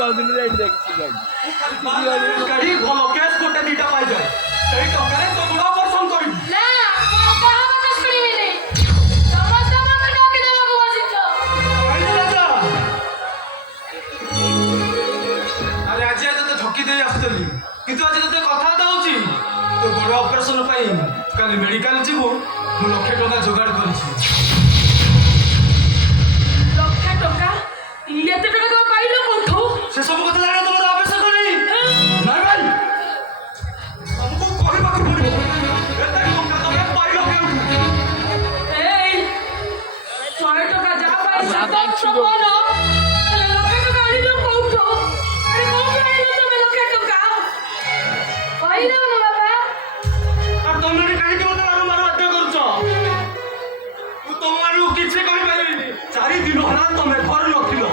କହୁଥିଲି ଯେ ଏଇଠି ଦେଖିଛି ଗାଡ଼ି ଭଲ କ୍ୟାସ୍ ଗୋଟେ ଦିଟା ପାଇଯାଏ ସେଇ ଟଙ୍କାରେ ତୋ ଗୁଡ଼ ଅପରେସନ କରିବି ନା ମୁଁ କାହା କଥା ଶୁଣିବିନି ସମସ୍ତେ ମତେ ଡାକି ଦେବାକୁ ବସିଛ ଆରେ ଆଜି ତତେ ଠକି ଦେଇ ଆସୁଥିଲି କିନ୍ତୁ ଆଜି ତତେ କଥା ଦଉଛି ତୋ ଗୋଡ଼ ଅପରେସନ ପାଇଁ କାଲି ମେଡିକାଲ ଯିବୁ ମୁଁ ଲକ୍ଷେ ଟଙ୍କା ଯୋଗାଡ଼ କରିଛି ଲକ୍ଷେ ଟଙ୍କା ଏତେ ଟଙ୍କା ତମେ ପାଇଲ କୋଉଠୁ ସେ ସବୁ କଥା ଜାଣିବା ତମର ଆବଶ୍ୟକ ନାହିଁ ନାଇଁ ଭାଇ ତମକୁ କହିବାକୁ ପଡ଼ିବ ଏତେ ଟଙ୍କା ତମେ ପାଇଲ କେଉଁଠୁ ଏଇ 100 ଟଙ୍କା ଯାହା ପାଇଛ ସପନ ହେଲେ ଲକ୍ଷେ ଟଙ୍କା ଆଣିଲ କୋଉଠୁ ଆରେ କୋଉଠୁ ଆଣିଲ ତମେ ଲକ୍ଷେ ଟଙ୍କା କହିଦଉନ ବାବା আর তুমি কাহিଁକି ମୋତେ ବାରମ୍ବାର ବାଧ୍ୟ କରୁଛ ମୁଁ ତମମାନଙ୍କୁ କିଛି କହିପାରିବିନି 4 ଦିନ ହେଲା ତମେ ଘରେ ନଥିଲ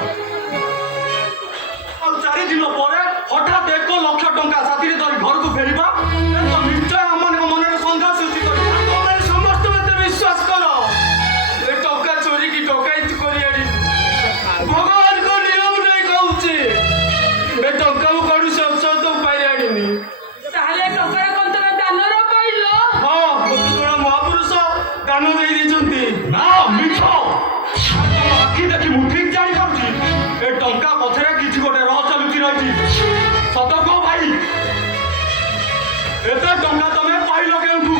ଆଉ 4 ଦିନ ପରେ ହଠାତ୍ 1 ଲକ୍ଷ ଟଙ୍କା ସାଥିରେ ଧରି ଘରକୁ ଫେରିବ ତ ନିଶ୍ଚୟ ଆମମାନଙ୍କ ମନରେ ସନ୍ଦେହ ସୃଷ୍ଟି କରିବ ତମେ ସମସ୍ତେ ମୋତେ ବିଶ୍ୱାସ କର ଏ ଟଙ୍କା ଚୋରିକି ଡକାୟତି କରି ଆଣି ଭଗବାନଙ୍କ ନିୟମ ନେଇ କହୁଛି ଏ ଟଙ୍କା ମୁଁ କୌଣସି ଔଷଧ ଉପାୟରେ ଆଣିନି ତାହେଲେ ଟଙ୍କାର କଣ ତମେ ଦାନର ପାଇଲ ହଁ ଜଣେ ମହାପୁରୁଷ ଦାନ ଦେଇ ଦେଇଛନ୍ତି ନା ମିଛ ଆଖି ଦେଖି ମୁଁ ଠିକ ଜାଣିପାରୁଛି ଏ ଟଙ୍କା ପଛରେ କିଛି ଗୋଟେ ରହସ୍ୟ ଲୁଚି ରହିଛି ସତ କୁହ ଭାଇ ଏତେ ଟଙ୍କା ତମେ ପାଇଲ କେଉଁଠୁ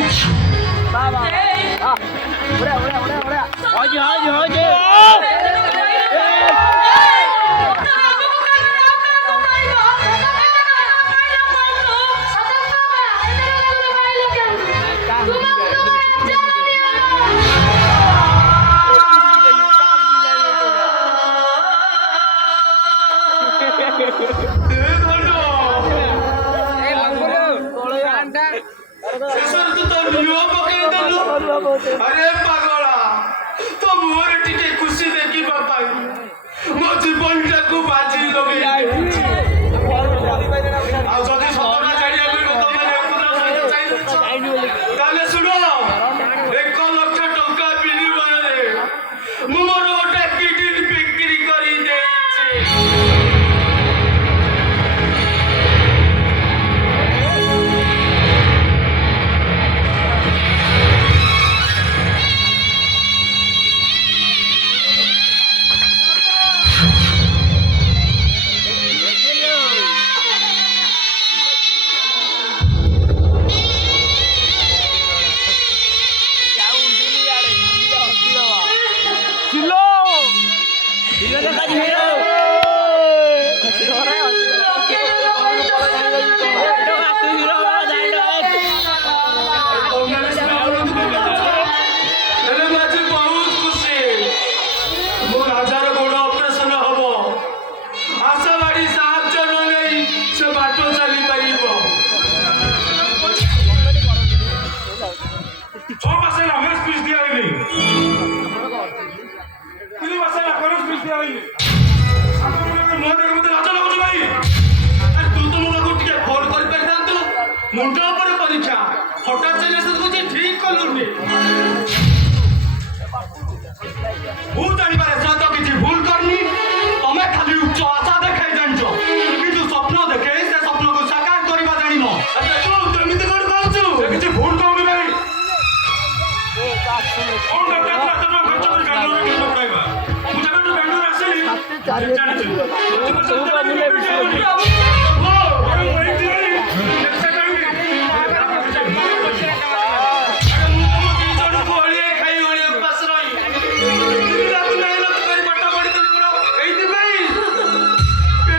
ଶେଷରେ ତୁ ତ ଲୁହ ପକେଇଦେଲୁ ଆରେ ପାଗଳା ତୋ ମୁହଁରେ ଟିକେ ଖୁସି ଦେଖିବା ପାଇଁ ମୋ ଜୀବନଟାକୁ ବାଜି ଲଗେଇ ଆଉ ଯଦି ସତଟା ଜାଣିବାକୁ ତମେ ତାହେଲେ ଶୁଣ 1 ଲକ୍ଷ ଟଙ୍କା ବିନିମୟରେ ମୁଁ ମୋର ଗୋଟେ କିଡନୀ ବିକ୍ରି କରି ଦେଇଛି मुंड पर परीक्षा हठात से तुझे ठीक कलुनी भूल जानिबार सहित किसी भूल करनी तमे खाली उच्च आशा देखाई जानछ किंतु स्वप्न देखे से स्वप्न को साकार करबा जानिन तू एमिति कर कहछु से किसी भूल कहूनी भाई कोन डॉक्टर तमे खर्च कर बेंगलोर के पढ़ाइबा मु जब बेंगलोर आसली जानिछु